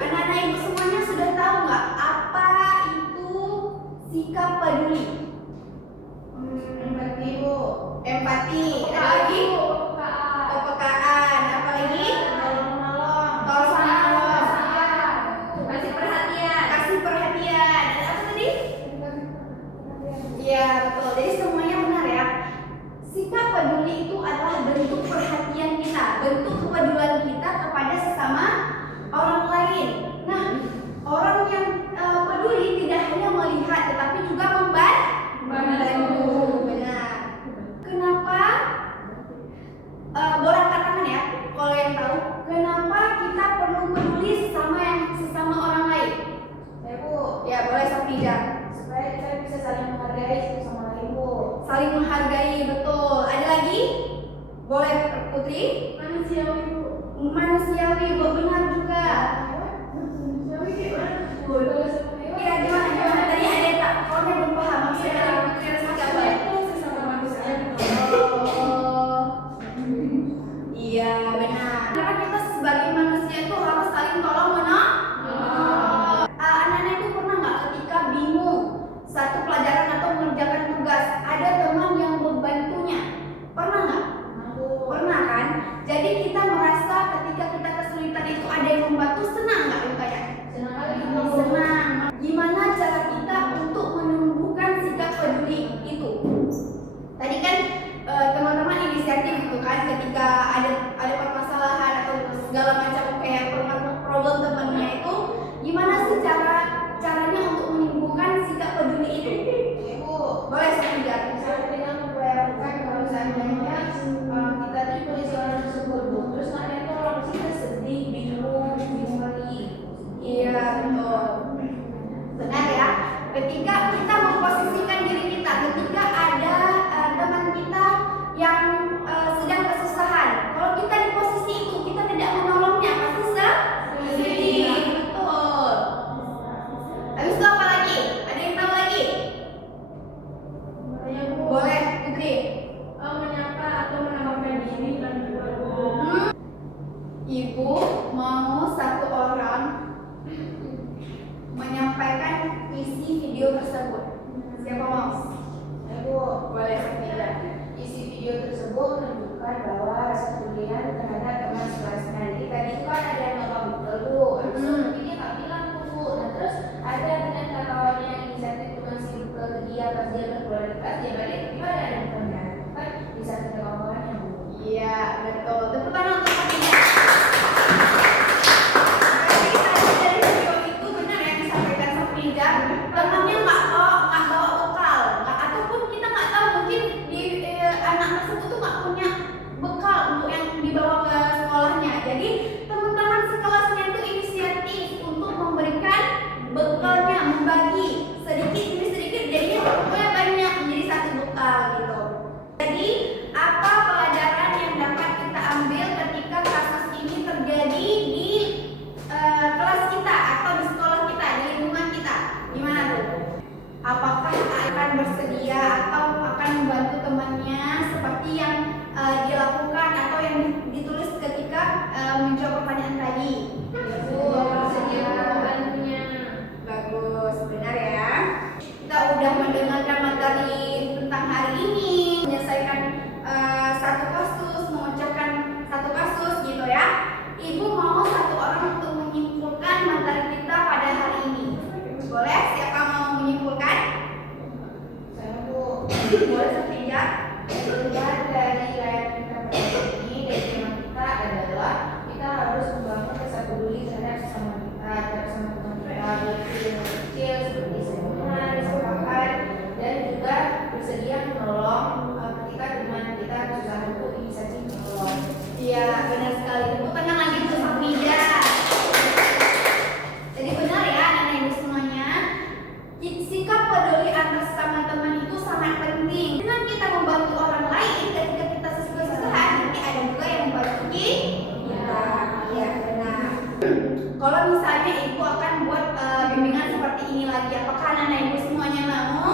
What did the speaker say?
Anak-anak ibu semuanya sudah tahu nggak apa itu sikap peduli? Empati, Bu. Empati. Ada lagi? Kepekaan. Apa lagi? Tolong menolong. Kasih perhatian. Kasih perhatian. Dan apa tadi? Iya betul. Jadi semuanya benar ya. Sikap peduli itu adalah bentuk perhatian kita, bentuk kepedulian kita kepada sesama orang lain. Nah, orang yang peduli tidak hanya melihat, tetapi juga membantu. Benar. Kenapa? Boleh katakan ya, kalau yang tahu, kenapa kita perlu peduli sesama orang lain? Ya, Bu. Ya, boleh Safija. Supaya kita bisa saling menghargai satu sama lain, Bu. Saling menghargai, betul. Ada lagi? Boleh Putri? Manusiawi, Bu. Manusiawi, benar juga. Manusiawi gimana? Iya, gimana? Tadi ada yang tak, kalau belum paham maksudnya dari Putri Rizka apa? Itu sesama manusia. Oh, iya benar. Karena kita sebagai manusia itu harus saling tolong menolong. Anak-anak itu pernah nggak ketika bingung satu pelajaran atau mengerjakan tugas, ada teman yang membantunya? Pernah nggak? Pernah kan? Jadi kita merasa ketika kita kesulitan itu ada yang membantu, senang nggak ditanya? Senang kali. Senang. Gimana cara kita untuk menumbuhkan sikap peduli itu? Tadi kan teman-teman inisiatif gitu kan, ketika ada permasalahan atau segala macam kayak problem temannya itu, gimana sih caranya untuk menumbuhkan sikap peduli itu? Ibu, Boleh saya lihat. misalnya dengan membayangkan kalau seandainya kita tuh kondisi orang tersebut, Bu, terus nanti itu orang kita sedih, bingung lagi. Iya betul. Benar ya. Ketika kita memposisikan diri kita, ketika ada teman kita yang sedang kesusahan, kalau kita di posisi itu kita tidak menolongnya, pasti sedih. Betul. Habis itu apa lagi? Ada yang tahu lagi? Makanya, Bu, Boleh Putri. menyapa atau menambahkan diri dan juga, Bu. Ibu mau satu orang menyampaikan isi video tersebut. Siapa mau? Ibu, Boleh tidak? isi video tersebut menunjukkan bahwa rasa kepedulian terhadap teman sekelasnya. Jadi tadi itu kan ada yang nggak betul, Bu. Habis itu nanti dia nggak bilang tuh, Bu. Nah terus ada dengan kawannya yang inisiatif itu ngasih bekal ke dia pas dia keluar dari kelas, dia balik gimana ada bekalnya? Kan bisa kita kawannya, Bu. Iya betul. Tepuk tangan untuk Fadila. Berarti tadi dari video itu benar yang disampaikan Safrija, temannya nggak bawa bekal, ataupun kita nggak tahu mungkin di anak tersebut tuh nggak punya bekal untuk yang dibawa ke sekolahnya. Jadi teman-teman sekelasnya itu inisiatif untuk memberikan bekalnya, membagi sedikit demi sedikit, jadinya pokoknya banyak menjadi satu bekal gitu. Jadi apa pelajaran yang dapat kita ambil ketika kasus ini terjadi di kelas kita atau di sekolah kita, di lingkungan kita? Gimana tuh? Apakah akan bersedia atau akan membantu temannya seperti yang dilakukan atau yang ditulis ketika menjawab pertanyaan tadi? Bersedia membantunya. Bagus, benar ya. Kita udah mendengarkan materi tentang hari ini, menyelesaikan satu kasus, mengucapkan satu kasus gitu ya. Ibu mau satu orang untuk menyimpulkan materi kita pada hari ini. Boleh? Siapa mau menyimpulkan? Saya, Bu. Boleh Safrija? Kesimpulan dari layar kita pada ini dari tema kita adalah kita harus membangun rasa peduli terhadap sesama kita, terhadap sesama teman kita, yaitu yang kecil seperti senyuman, sepakat, dan juga bersedia menolong ketika teman kita kesusahan itu inisiatif menolong. Iya, benar sekali. Tepuk tangan lagi untuk Safrija. Jadi benar ya anak-anak ibu semuanya, sikap peduli antar sesama teman itu sangat penting. Dengan kita membantu orang lain ketika kita kesusahan, nanti ada juga yang membantu kita. Iya, benar. Kalau misalnya ibu akan buat bimbingan seperti ini lagi, apakah anak-anak ibu semuanya mau?